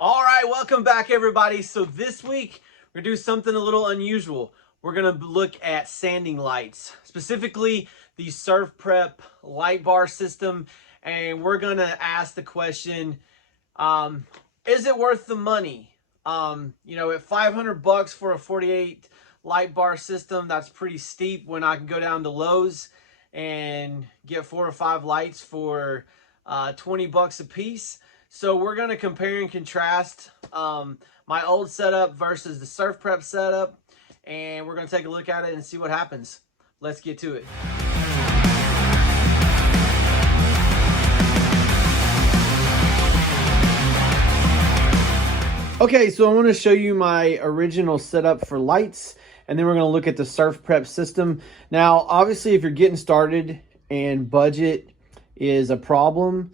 All right, welcome back everybody. So this week we're gonna do something a little unusual. We're gonna look at sanding lights, specifically the Surfprep light bar system, and we're gonna ask the question, is it worth the money? At 500 bucks for a 48 light bar system, that's pretty steep when I can go down to Lowe's and get 4 or 5 lights for 20 bucks a piece. So we're going to compare and contrast my old setup versus the Surfprep setup, and we're going to take a look at it and see what happens. Let's get to it. Okay, so I want to show you my original setup for lights, and then we're going to look at the Surfprep system. Now, obviously, if you're getting started and budget is a problem,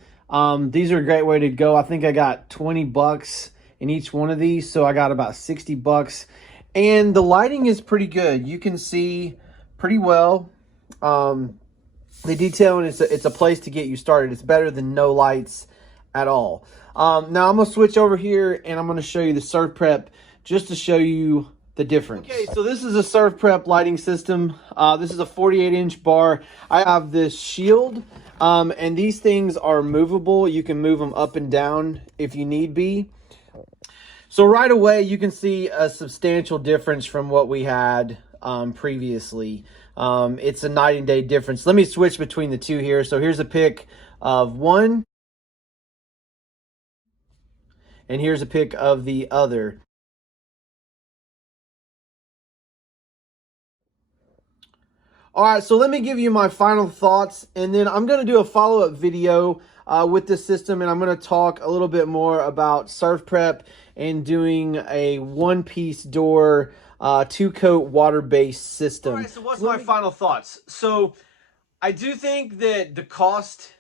these are a great way to go. I think I got 20 bucks in each one of these, so I got about 60 bucks. And the lighting is pretty good. You can see pretty well. The detail, and it's a place to get you started. It's better than no lights at all. Now I'm going to switch over here and I'm going to show you the Surfprep just to show you the difference. Okay, so this is a Surfprep lighting system. This is a 48-inch bar. I have this shield, and these things are movable. You can move them up and down if you need be. So right away you can see a substantial difference from what we had previously. It's a night and day difference. Let me switch between the two here. So here's a pic of one, and here's a pic of the other. All right, so let me give you my final thoughts, and then I'm going to do a follow-up video with this system, and I'm going to talk a little bit more about Surfprep and doing a one-piece door, two-coat water-based system. All right, so what's my final thoughts? So I do think that the cost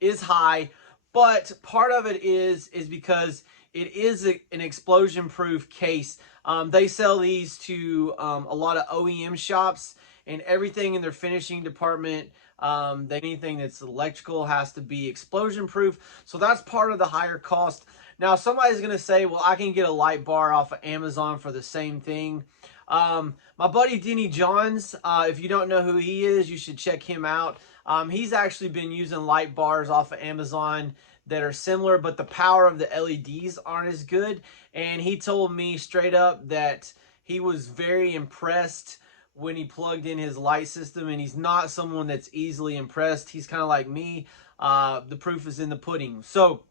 is high, but part of it is because it is an explosion-proof case. They sell these to a lot of OEM shops, and everything in their finishing department, anything that's electrical has to be explosion-proof. So that's part of the higher cost. Now, somebody's going to say, well, I can get a light bar off of Amazon for the same thing. My buddy Denny Johns, if you don't know who he is, you should check him out. He's actually been using light bars off of Amazon that are similar, but the power of the LEDs aren't as good. And he told me straight up that he was very impressed when he plugged in his light system, and he's not someone that's easily impressed. He's kind of like me. The proof is in the pudding. So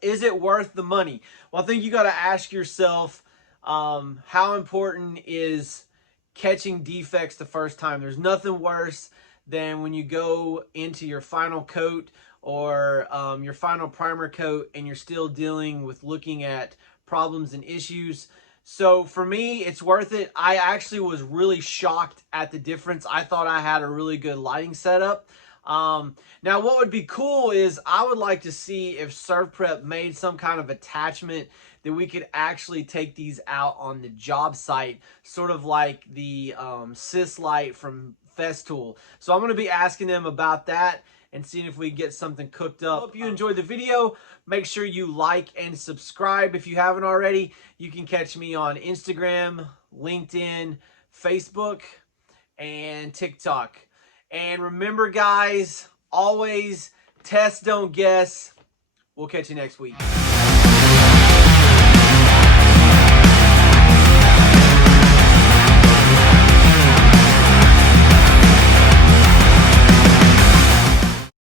is it worth the money? Well, I think you got to ask yourself, how important is catching defects the first time? There's nothing worse than when you go into your final coat or your final primer coat and you're still dealing with looking at problems and issues. So for me, it's worth it. I actually was really shocked at the difference. I thought I had a really good lighting setup. Now, what would be cool is I would like to see if Surfprep made some kind of attachment that we could actually take these out on the job site, sort of like the Sys light from Festool. So I'm going to be asking them about that and seeing if we get something cooked up. Hope you enjoyed the video. Make sure you like and subscribe if you haven't already. You can catch me on Instagram, LinkedIn, Facebook, and TikTok. And remember, guys, always test, don't guess. We'll catch you next week.